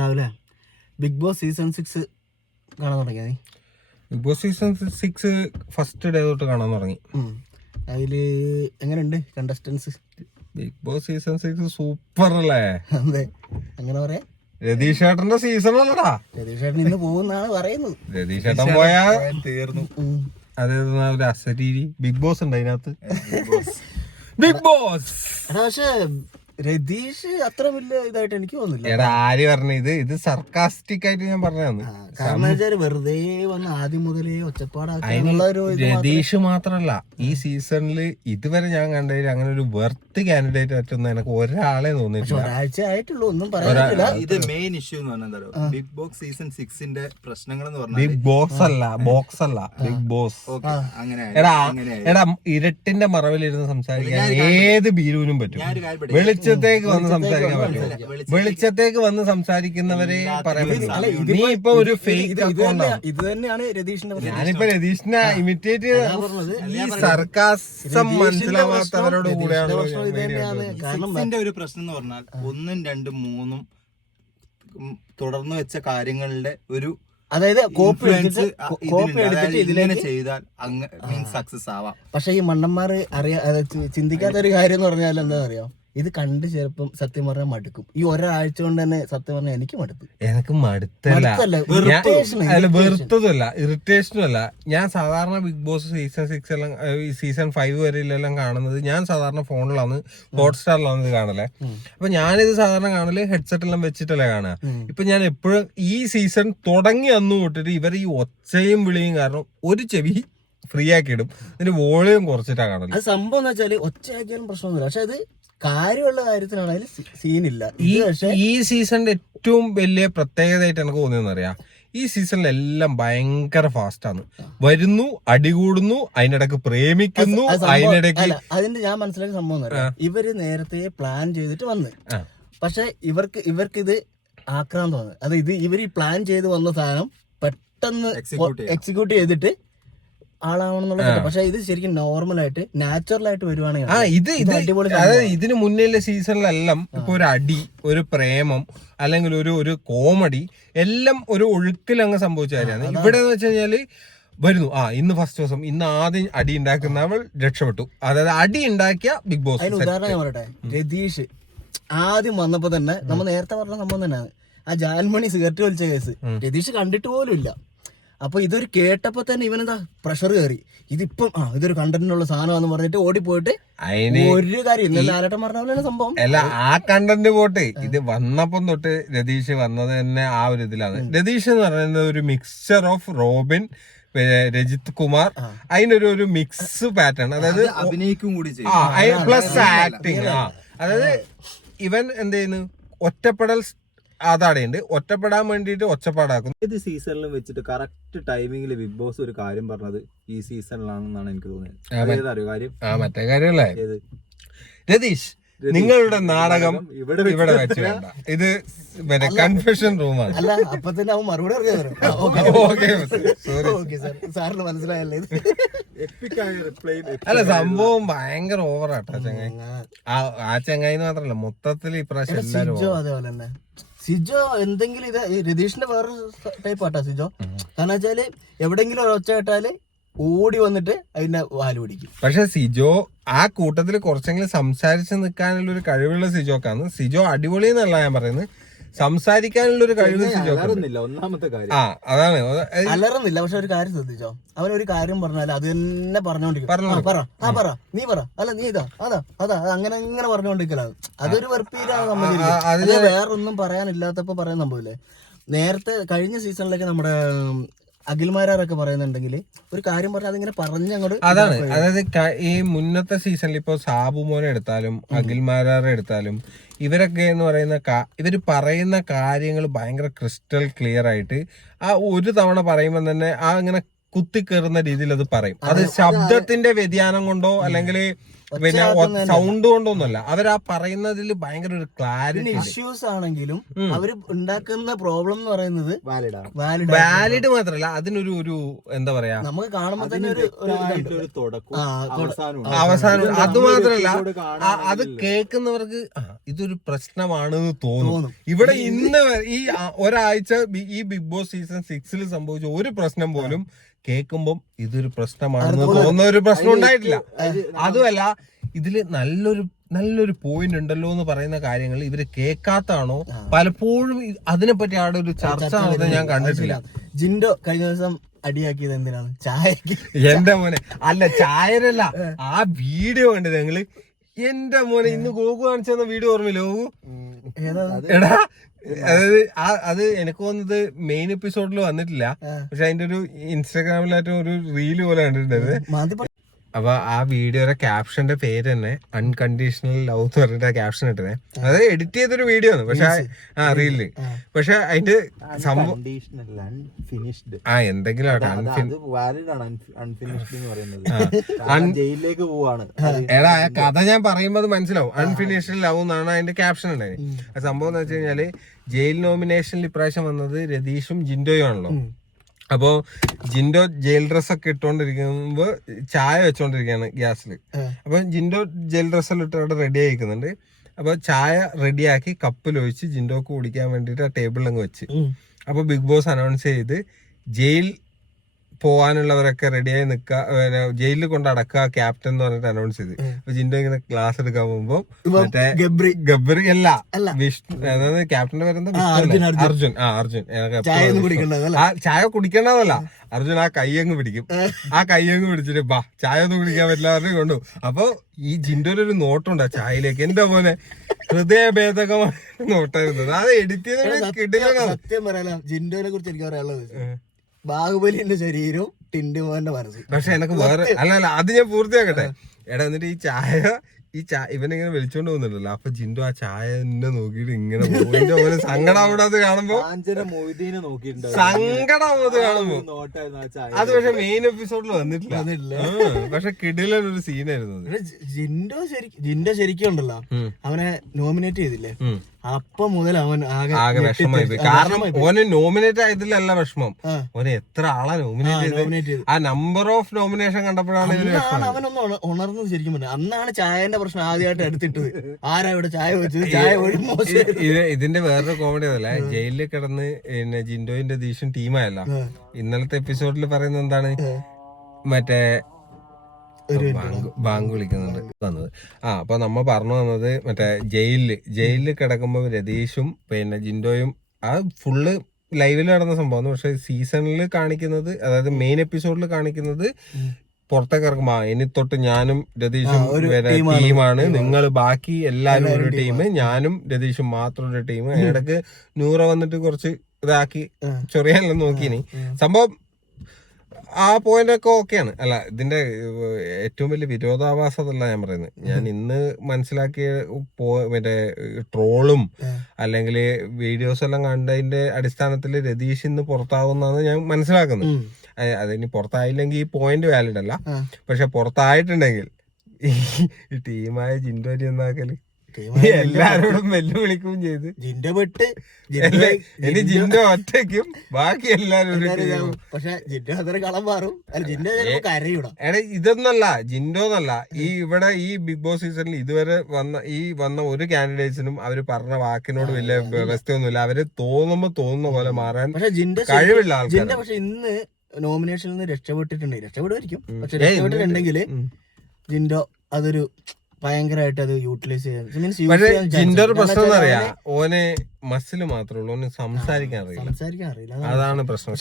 രാവിലെ big Boss season 6 കാണാൻ തുടങ്ങിയ നീ? Bigg Boss season 6 first day തൊട്ട് കാണാൻ തുടങ്ങി. അതില് എങ്ങനെയുണ്ട് contestants? Bigg Boss season 6 super അല്ലേ? അതെ, അങ്ങനെ പറയാ. രതീഷ് ചേട്ടന്റെ സീസൺ അല്ലടാ. രതീഷ് ചേട്ടൻ ഇന്ന് പോകുന്നാണ് പറയുന്നത്. രതീഷ് ചേട്ടൻ പോയാ തീർന്നു. അതായത് അസരീരി ബിഗ് ബോസ് ഉണ്ട് അതിനകത്ത്. ബിഗ് ബോസ് പക്ഷെ രതീഷ് അത്ര വലിയ ഇതായിട്ട് എനിക്ക് തോന്നുന്നില്ല. എടാ ആര് പറഞ്ഞ ഇത് സർക്കാസ്റ്റിക് ആയിട്ട് ഞാൻ പറഞ്ഞതാണ്. കാരണം വെച്ചാൽ വെറുതെ വന്ന് ആദ്യം മുതലേ ഒച്ചപ്പാടാക്കി. രതീഷ് മാത്രല്ല ഈ സീസണില് ഇതുവരെ ഞാൻ കണ്ടതിൽ അങ്ങനെ ഒരു വെർത്ത് കാൻഡിഡേറ്റ് ആയിട്ടൊന്നും എനിക്ക് ഒരാളെ തോന്നിയിട്ടില്ല. ഒരാഴ്ച ആയിട്ടുള്ളൂ, ഒന്നും പറയാനില്ല. ഇത് മെയിൻ ഇഷ്യൂ എന്ന് പറഞ്ഞാൽ ബിഗ് ബോസ് സീസൺ 6ന്റെ പ്രശ്നങ്ങൾ എന്ന് പറഞ്ഞാൽ ബിഗ് ബോസ് അല്ല, ബോക്സ് അല്ല, ബിഗ് ബോസ്. എടാ ഇരട്ടിന്റെ മറവിലിരുന്ന് സംസാരിക്കാൻ ഏത് ബീരുവിനും പറ്റും. വെളിച്ചത്തേക്ക് വന്ന് സംസാരിക്കാൻ പറ്റും. വെളിച്ചത്തേക്ക് വന്ന് സംസാരിക്കുന്നവരെ പറയാൻ പറ്റും. നീ ഇപ്പൊ ഒരു ഫേക്ക് അക്കൗണ്ടാണ്. ഇത് തന്നെയാണ് രതീഷിന്റെ. ഞാനിപ്പോ രതീഷിനെ ഇമിറ്റേറ്റ് ചെയ്ത് ഈ സർക്കാസം മനസ്സിലാവാത്തവരോട് കൂടെയാണ്. ഒരു പ്രശ്നം എന്ന് പറഞ്ഞാൽ 1, 2, 3 തുടർന്ന് വെച്ച കാര്യങ്ങളുടെ ഒരു അതായത് കോപ്പി ഇതിനെ ചെയ്താൽ സക്സസ് ആവാം. പക്ഷെ ഈ മണ്ടന്മാർ ചിന്തിക്കാത്ത ഒരു കാര്യം എന്ന് പറഞ്ഞാൽ എന്താ അറിയാം, ഇത് കണ്ട് ചിലപ്പം സത്യം പറഞ്ഞാൽ മടുക്കും. ഈ ഒരാഴ്ച കൊണ്ട് തന്നെ സത്യം പറഞ്ഞാൽ എനിക്ക് മടുത്തു. എനിക്ക് മടുത്തല്ല, വെറുത്തതല്ല, ഇറിറ്റേഷനും അല്ല. ഞാൻ സാധാരണ ബിഗ് ബോസ് സീസൺ 6 എല്ലാം സീസൺ 5 വരെയെല്ലാം കാണുന്നത് ഞാൻ സാധാരണ ഫോണിലാണ്, ഹോട്ട്സ്റ്റാറിലാണ് ഇത് കാണല്ലേ. അപ്പൊ ഞാനിത് സാധാരണ കാണല് ഹെഡ്സെറ്റ് എല്ലാം വെച്ചിട്ടല്ലേ കാണുക. ഇപ്പൊ ഞാൻ എപ്പോഴും ഈ സീസൺ തുടങ്ങി അന്ന് തൊട്ടിട്ട് ഇവർ ഈ ഒച്ചയും വിളിയും കാരണം ഒരു ചെവി ഫ്രീ ആക്കി ഇടും, ഇതിന്റെ വോളിയം കുറച്ചിട്ടാ കാണല്. അത് സംഭവം എന്ന് വെച്ചാല് ഒച്ചയാക്കിയാലും പ്രശ്നമൊന്നുമില്ല, പക്ഷെ അത് കാര്യമുള്ള കാര്യത്തിനാണ് അതിൽ സീനില്ല. ഈ സീസണിന്റെ ഏറ്റവും വലിയ പ്രത്യേകതയായിട്ട് എനിക്ക് തോന്നിയെന്ന് അറിയാം, ഈ സീസണിലെല്ലാം ഭയങ്കര ഫാസ്റ്റ് ആണ്. വരുന്നു, അടികൂടുന്നു, അതിനിടക്ക് പ്രേമിക്കുന്നു, അതിനിടയ്ക്ക്. അതിന്റെ ഞാൻ മനസ്സിലാക്കിയ സംഭവം ഇവര് നേരത്തെ പ്ലാൻ ചെയ്തിട്ട് വന്ന്, പക്ഷെ ഇവർക്ക് ഇത് ആക്രാന്തമാണ്. അത് ഇവർ ഈ പ്ലാൻ ചെയ്ത് വന്ന സാധനം പെട്ടെന്ന് എക്സിക്യൂട്ട് ചെയ്തിട്ട് ആളാവണമെന്നുള്ള. പക്ഷെ ഇത് ശരിക്കും നോർമലായിട്ട് നാച്ചുറലായിട്ട് വരുവാണെങ്കിൽ അതായത് ഇതിന് മുന്നേ സീസണിലെല്ലാം ഇപ്പൊ ഒരു അടി, ഒരു പ്രേമം, അല്ലെങ്കിൽ ഒരു കോമഡി എല്ലാം ഒരു ഒഴുക്കിൽ അങ്ങ് സംഭവിച്ച കാര്യമാണ്. ഇവിടെ എന്ന് വെച്ച് കഴിഞ്ഞാല് വരുന്നു, ഇന്ന് ഫസ്റ്റ് ദിവസം, ഇന്ന് ആദ്യം അടി ഉണ്ടാക്കുന്നവൾ രക്ഷപ്പെട്ടു. അതായത് അടി ഉണ്ടാക്കിയ ബിഗ് ബോസ്. അതിന് ഉദാഹരണം ഞാൻ പറയട്ടെ, രതീഷ് ആദ്യം വന്നപ്പോ തന്നെ നമ്മൾ നേരത്തെ പറഞ്ഞ സംഭവം തന്നെയാണ്, ആ ജാൻമണി സിഗരറ്റ് വലിച്ച കേസ് രതീഷ് കണ്ടിട്ട് പോലും ഇല്ല. അപ്പൊ ഇതൊരു കേട്ടപ്പോ തന്നെ ഇവനെന്താ പ്രഷർ കയറി, ഇതിപ്പം ഇതൊരു കണ്ടന്റിനുള്ള സാധനമാണെന്ന് പറഞ്ഞിട്ട് ഓടിപ്പോയിട്ട് ഒരു കാര്യം ലാലേട്ടൻ പറഞ്ഞ പോലെയാണ് സംഭവം. അല്ല, ആ കണ്ടന്റ് പോട്ടെ, ഇത് വന്നപ്പം തൊട്ട് രതീഷ് വന്നത് തന്നെ ആ ഒരു ഇതിലാണ്. രതീഷ് എന്ന് പറയുന്നത് ഒരു mixture of Robin, Rajith Kumar, അതിനൊരു മിക്സ് പാറ്റേൺ. അതായത് അഭിനയിക്കും കൂടി പ്ലസ് ആക്ടിങ്. അതായത് ഇവൻ എന്ത് ചെയ്യുന്നു, ഒറ്റപ്പെടൽ അതാടെയുണ്ട്, ഒറ്റപ്പെടാൻ വേണ്ടിട്ട് ഒച്ചപ്പാടാക്കുന്നു. ഏത് സീസണിലും വെച്ചിട്ട് കറക്റ്റ് ടൈമിങ്ങിൽ ബിഗ് ബോസ് ഒരു കാര്യം പറഞ്ഞത് ഈ സീസണിലാണെന്നാണ് എനിക്ക് തോന്നിയത്. അറിയോ കാര്യം? മറ്റേ കാര്യമല്ലേ, രതീഷ് നിങ്ങളുടെ നാടകം ഇവിടെ വെച്ച് വേണ്ട, ഇത് കൺഫെഷൻ റൂമാണ്. അല്ല, അപ്പൊ തന്നെ അവൻ മറുപടി മനസ്സിലായല്ലേ. അല്ല, സംഭവം ഭയങ്കര ഓവറാട്ടോ ചങ്ങായി. ആ ചങ്ങായി മാത്രല്ല, മൊത്തത്തിൽ ഇപ്രാവശ്യം എല്ലാരും അതേപോലെ തന്നെ. സിജോ എന്തെങ്കിലും ഇത് രതീഷിന്റെ വേറെ ടൈപ്പ് ആട്ടാ സിജോ. കാരണം വെച്ചാല് എവിടെങ്കിലും ഒരു ഒച്ച കേട്ടാല് ഓടി വന്നിട്ട് അതിന്റെ വാല് പിടിക്കും. പക്ഷെ സിജോ ആ കൂട്ടത്തിൽ കുറച്ചെങ്കിലും സംസാരിച്ച് നിൽക്കാനുള്ള ഒരു കഴിവുള്ള സിജോക്കാണ്. സിജോ അടിപൊളി എന്നല്ല ഞാൻ പറയുന്നത്, സംസാരിക്കാനുള്ള ഒരു കഴിവ് സിജോക്കുന്നില്ല. ഒന്നാമത്തെ കാര്യം അതാണ്, അലറുന്നില്ല. പക്ഷെ ഒരു കാര്യം ശ്രദ്ധിച്ചോ, അവനൊരു കാര്യം പറഞ്ഞാൽ അത് തന്നെ പറഞ്ഞോണ്ടിരിക്കും. പറ നീ പറ, അല്ല നീ അതാ അങ്ങനെ പറഞ്ഞോണ്ടിരിക്കലാണ്. അതൊരു വെറുപ്പീരാണ് നമ്മൾ. വേറൊന്നും പറയാനില്ലാത്തപ്പോ പറയാൻ സംഭവില്ലേ. നേരത്തെ കഴിഞ്ഞ സീസണിലൊക്കെ നമ്മുടെ അഖിൽമാരൊക്കെ പറയുന്നുണ്ടെങ്കിൽ ഒരു കാര്യം പറഞ്ഞാൽ അതിങ്ങനെ പറഞ്ഞങ്ങോട്ട്. അതാണ്, അതായത് ഈ മുന്നത്തെ സീസണിൽ ഇപ്പൊ സാബുമോനെ എടുത്താലും അഖിൽമാരെ എടുത്താലും ഇവരൊക്കെ എന്ന് പറയുന്ന ഇവര് പറയുന്ന കാര്യങ്ങൾ ഭയങ്കര ക്രിസ്റ്റൽ ക്ലിയർ ആയിട്ട് ഒരു തവണ പറയുമ്പോൾ തന്നെ ഇങ്ങനെ കുത്തിക്കേറുന്ന രീതിയിൽ അത് പറയും. അത് ശബ്ദത്തിന്റെ വ്യതിയാനം കൊണ്ടോ അല്ലെങ്കിൽ പിന്നെ സൗണ്ട് കൊണ്ടൊന്നുമല്ല, അവരാ പറയുന്നതിൽ ഭയങ്കര ഒരു ക്ലാരിറ്റി. ഇഷ്യൂസ് ആണെങ്കിലും അവര് ഉണ്ടാക്കുന്ന പ്രോബ്ലം എന്ന് പറയുന്നത് വാലിഡ് മാത്രല്ല, അതിനൊരു ഒരു എന്താ പറയാ, നമുക്ക് കാണുമ്പോ തന്നെ അവസാനം. അത് മാത്രല്ല, അത് കേൾക്കുന്നവർക്ക് ഇതൊരു പ്രശ്നമാണെന്ന് തോന്നും. ഇവിടെ ഇന്ന് ഈ ഒരാഴ്ച ഈ ബിഗ് ബോസ് സീസൺ 6 സംഭവിച്ച ഒരു പ്രശ്നം പോലും കേൾക്കുമ്പം ഇതൊരു പ്രശ്നമാണെന്ന് തോന്നുന്ന ഒരു പ്രശ്നം ഉണ്ടായിട്ടില്ല. അതുമല്ല, ഇതില് നല്ലൊരു പോയിന്റ് ഉണ്ടല്ലോ എന്ന് പറയുന്ന കാര്യങ്ങൾ ഇവര് കേൾക്കാത്താണോ പലപ്പോഴും അതിനെപ്പറ്റി അവിടെ ഒരു ചർച്ച നടന്നത് ഞാൻ കണ്ടിട്ടില്ല. ജിൻഡോ കഴിഞ്ഞ ദിവസം അടിയാക്കിയത് എന്തിനാണ്? ചായക്ക്. എന്റെ മോനെ, അല്ല ചായരല്ല, ആ വീഡിയോ കണ്ടത് ഞങ്ങള്. എന്റെ മോനെ, ഇന്ന് ഗോകു കാണിച്ചെന്ന വീഡിയോ ഓർമ്മയില്ല ഗോകു? എടാ, അതായത് അത് എനിക്ക് തോന്നുന്നത് മെയിൻ എപ്പിസോഡിൽ വന്നിട്ടില്ല, പക്ഷെ അതിന്റെ ഒരു ഇൻസ്റ്റാഗ്രാമിലായിട്ട് ഒരു റീല് പോലെ കണ്ടിട്ടുണ്ടായിരുന്നു. അപ്പൊ ആ വീഡിയോയുടെ ക്യാപ്ഷന്റെ പേര് തന്നെ അൺകണ്ടീഷണൽ ലവ് എന്ന് പറഞ്ഞിട്ട് ക്യാപ്ഷൻ ഇട്ടേ. അത് എഡിറ്റ് ചെയ്തൊരു വീഡിയോ ആണ്, പക്ഷെ റീലില്. പക്ഷെ അതിന്റെ സംഭവം എന്തെങ്കിലും എടാ, കഥ ഞാൻ പറയുമ്പോ അത് മനസ്സിലാവും. അൺഫിനിഷ്ഡ് ലവ് എന്നാണ് അതിന്റെ ക്യാപ്ഷൻ ഉണ്ടായത്. ആ സംഭവം എന്ന് വെച്ച് കഴിഞ്ഞാല് ജയിൽ നോമിനേഷനിൽ ഇപ്രാവശ്യം വന്നത് രതീഷും ജിൻഡോയും ആണല്ലോ. അപ്പോ ജിൻഡോ ജയിൽ ഡ്രസ്സൊക്കെ ഇട്ടോണ്ടിരിക്കുമ്പോ ചായ വെച്ചോണ്ടിരിക്കുകയാണ് ഗ്യാസിൽ. അപ്പൊ ജിൻഡോ ജയിൽ ഡ്രസ്സെല്ലാം ഇട്ട് അവിടെ റെഡി ആയിക്കുന്നുണ്ട്. അപ്പൊ ചായ റെഡിയാക്കി കപ്പിലൊഴിച്ച് ജിൻഡോക്ക് കുടിക്കാൻ വേണ്ടിട്ട് ആ ടേബിളിൽ അങ്ങ് വെച്ച്. അപ്പൊ ബിഗ് ബോസ് അനൗൺസ് ചെയ്ത് ജയിൽ പോവാനുള്ളവരൊക്കെ റെഡിയായി നിൽക്കുക, ജയിലിൽ കൊണ്ട് അടക്കുക ക്യാപ്റ്റൻ എന്ന് പറഞ്ഞിട്ട് അനൗൺസ് ചെയ്ത്. അപ്പൊ ജിൻഡോ ഇങ്ങനെ ക്ലാസ് എടുക്കാൻ പോകുമ്പോ മറ്റേ ഗബ്രി അല്ല, വിഷ്ണു, അതായത് ക്യാപ്റ്റന്റെ പേരെന്താ, അർജുൻ. അർജുൻ ചായ കുടിക്കണ്ടതല്ല, അർജുൻ ആ കൈയങ്ങ് പിടിക്കും. ആ കൈയങ്ങ് പിടിച്ചിട്ട് ബാ ചായ ഒന്നും കുടിക്കാൻ പറ്റില്ല പറഞ്ഞു കൊണ്ടു. അപ്പൊ ഈ ജിൻഡോയുടെ ഒരു നോട്ടുണ്ട് ആ ചായയിലേക്ക്. എന്റെ പോലെ ഹൃദയഭേദകമായ നോട്ടായിരുന്നത്. അത് എഡിറ്റ് ചെയ്ത് കിട്ടില്ല. സത്യം പറയാം, ജിൻഡോനെ കുറിച്ച് എനിക്ക് പറയാനുള്ളത് ബാഹുബലിന്റെ ശരീരവും ടിൻഡുമോന്റെ മനസ്സ്. പക്ഷെ എനിക്ക് വേറെ അല്ല, അത് ഞാൻ പൂർത്തിയാക്കട്ടെ. എടാ, എന്നിട്ട് ഈ ചായ ഇവനിങ്ങനെ വിളിച്ചോണ്ട് പോകുന്നുണ്ടല്ലോ. അപ്പൊ ജിൻഡു ആ ചായ തന്നെ നോക്കിയിട്ട് ഇങ്ങനെ പോയിന്റെ പോലെ സങ്കടം അവിടെ അത് കാണുമ്പോ സങ്കടം കാണുമ്പോ. അത് പക്ഷെ മെയിൻ എപ്പിസോഡിൽ വന്നിട്ടില്ല. പക്ഷെ കിടിലൊരു സീനായിരുന്നു. ജിൻഡോ ശരിക്കും ഉണ്ടല്ലോ, അവനെ നോമിനേറ്റ് ചെയ്തില്ലേ, അപ്പൊ മുതൽ അവൻ ആകെ വിഷമായി പോയി. കാരണം ഓന് നോമിനേറ്റ് ആയതിലല്ല വിഷമം, ഓന് എത്ര ആളാ നോമിനേറ്റ് ചെയ്ത്. ആ നമ്പർ ഓഫ് നോമിനേഷൻ കണ്ടപ്പോഴാണ് അവനൊന്ന് ഉണർന്നത്. ശരിക്കും പറഞ്ഞാൽ അന്നാണ് ചായന്റെ പ്രശ്നം ആദ്യമായിട്ട് എടുത്തിട്ടത്. ആരാ ഇവിടെ ചായ വെച്ചത്? ചായ ഇതിന്റെ വേറൊരു കോമഡി അതല്ല, ജയിലിൽ കിടന്ന് പിന്നെ ജിൻഡോയും രതീഷും ടീമായല്ല. ഇന്നലത്തെ എപ്പിസോഡിൽ പറയുന്നത് എന്താണ്, മറ്റേ ബാങ്ക് വിളിക്കുന്നുണ്ട് വന്നത്. അപ്പൊ നമ്മ പറഞ്ഞു വന്നത് മറ്റേ ജയിലില് കിടക്കുമ്പോ രതീഷും പിന്നെ ജിൻഡോയും ആ ഫുള്ള് ലൈവിൽ നടന്ന സംഭവം. പക്ഷെ സീസണിൽ കാണിക്കുന്നത്, അതായത് മെയിൻ എപ്പിസോഡിൽ കാണിക്കുന്നത് പുറത്തേക്ക് ഇറങ്ങുമ്പോ ഇനി തൊട്ട് ഞാനും രതീഷും ടീമാണ്, നിങ്ങൾ ബാക്കി എല്ലാരും ഒരു ടീം, ഞാനും രതീഷും മാത്രം ഒരു ടീം. അതിനിടക്ക് നൂറ വന്നിട്ട് കുറച്ച് ഇതാക്കി ചൊറിയാനെല്ലാം നോക്കിനി. സംഭവം ആ പോയിന്റ് ഒക്കെ ഓക്കെയാണ്. അല്ല, ഇതിന്റെ ഏറ്റവും വലിയ വിരോധാഭാസതല്ല ഞാൻ പറയുന്നത്. ഞാൻ ഇന്ന് മനസ്സിലാക്കിയ മറ്റേ ട്രോളും അല്ലെങ്കിൽ വീഡിയോസ് എല്ലാം കണ്ടതിന്റെ അടിസ്ഥാനത്തിൽ രതീഷ് ഇന്ന് പുറത്താവുന്നതാണ് ഞാൻ മനസ്സിലാക്കുന്നത്. അതിന് പുറത്തായില്ലെങ്കിൽ ഈ പോയിന്റ് വാലിഡ് അല്ല. പക്ഷെ പുറത്തായിട്ടുണ്ടെങ്കിൽ ഈ ടീമായ ജിൻഡോരി എന്നാക്കല് എല്ലാരോടും വെല്ലുവിളിക്കുകയും ചെയ്ത് ജിൻഡോ ഒറ്റയ്ക്കും ബാക്കി എല്ലാരും. പക്ഷെ ഇതൊന്നല്ല, ജിൻഡോന്നല്ല, ഇവിടെ ഈ ബിഗ് ബോസ് സീസണിൽ ഇതുവരെ വന്ന ഒരു കാൻഡിഡേറ്റ്സിനും അവര് പറഞ്ഞ വാക്കിനോട് വലിയ വ്യവസ്ഥയൊന്നുമില്ല. അവര് തോന്നുന്ന പോലെ മാറാൻ കഴിവില്ല ആൾക്കാർ. പക്ഷെ ഇന്ന് നോമിനേഷനിൽ നിന്ന് രക്ഷപ്പെടുമായിരിക്കും. പക്ഷെ രക്ഷപ്പെട്ടിട്ടുണ്ടെങ്കിൽ ജിൻഡോ അതൊരു ഭയങ്കരമായിട്ട് അത് യൂട്ടിലൈസ് ചെയ്യാൻ. പക്ഷെ ജിൻഡോ പ്രശ്നം എന്താ പറയാ, ഓന് മസിൽ മാത്രമേ ഉള്ളൂ, ഓന് സംസാരിക്കാൻ അറിയില്ല. അതാണ് പ്രശ്നം.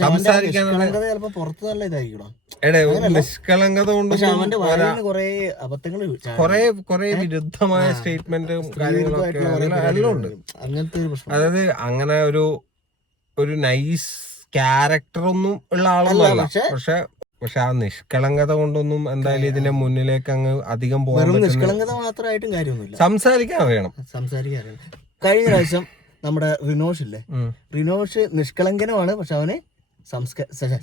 ചിലപ്പോ പുറത്ത് നല്ല ഇതായിരിക്കണം. നിഷ്കളങ്കത കൊണ്ട് കൊറേ വിരുദ്ധമായ സ്റ്റേറ്റ്മെന്റും കാര്യങ്ങളൊക്കെ എല്ലാം ഉണ്ട്. അങ്ങനത്തെ ഒരു പ്രശ്നം. അതായത് അങ്ങനെ ഒരു നൈസ് ക്യാരക്ടർ ഒന്നും ഉള്ള ആളൊന്നുമല്ല. പക്ഷെ ആ നിഷ്കളങ്കത കൊണ്ടൊന്നും എന്തായാലും ഇതിന്റെ മുന്നിലേക്ക് അങ്ങ് അധികം പോകാൻ നിഷ്കളങ്കത മാത്രമായിട്ടും കാര്യമൊന്നുമില്ല. സംസാരിക്കാൻ അറിയണം. കഴിഞ്ഞ പ്രാവശ്യം നമ്മുടെ റിനോഷ് ഇല്ലേ, റിനോഷ് നിഷ്കളങ്കനുമാണ്, പക്ഷെ അവന്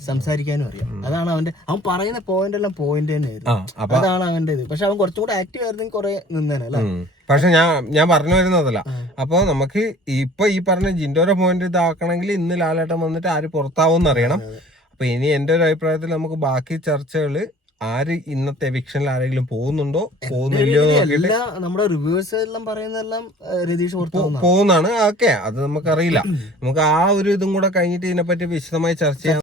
സംസാരിക്കാനും അറിയാം. അതാണ് അവൻ പറയുന്ന പോയിന്റ് എല്ലാം പോയിന്റ് തന്നെയായിരുന്നു. അതാണ് അവന്റെ ഇത്. പക്ഷെ അവൻ കുറച്ചും കൂടെ ആക്റ്റീവ് ആയിരുന്നെങ്കിൽ കുറെ നിന്നേനെ അല്ലേ. പക്ഷെ ഞാൻ പറഞ്ഞു വരുന്നതല്ല. അപ്പൊ നമുക്ക് ഇപ്പൊ ഈ പറഞ്ഞ ജിൻഡോയുടെ പോയിന്റ് ഇതാക്കണമെങ്കിൽ ഇന്ന് ലാലേട്ടൻ വന്നിട്ട് ആര് പുറത്താവും അറിയണം. അപ്പൊ ഇനി എന്റെ ഒരു അഭിപ്രായത്തിൽ നമുക്ക് ബാക്കി ചർച്ചകള് ആര് ഇന്നത്തെ എവിക്ഷനിൽ ആരെങ്കിലും പോകുന്നുണ്ടോ പോകുന്നില്ലയോ എല്ലാ നമ്മുടെ റിവ്യൂസ് എല്ലാം പറയുന്നതെല്ലാം രതീഷ് പോകുന്നതാണ്. ഓക്കെ, അത് നമുക്കറിയില്ല. നമുക്ക് ആ ഒരു ഇതും കൂടെ കഴിഞ്ഞിട്ട് ഇതിനെപ്പറ്റി വിശദമായി ചർച്ച ചെയ്യാം.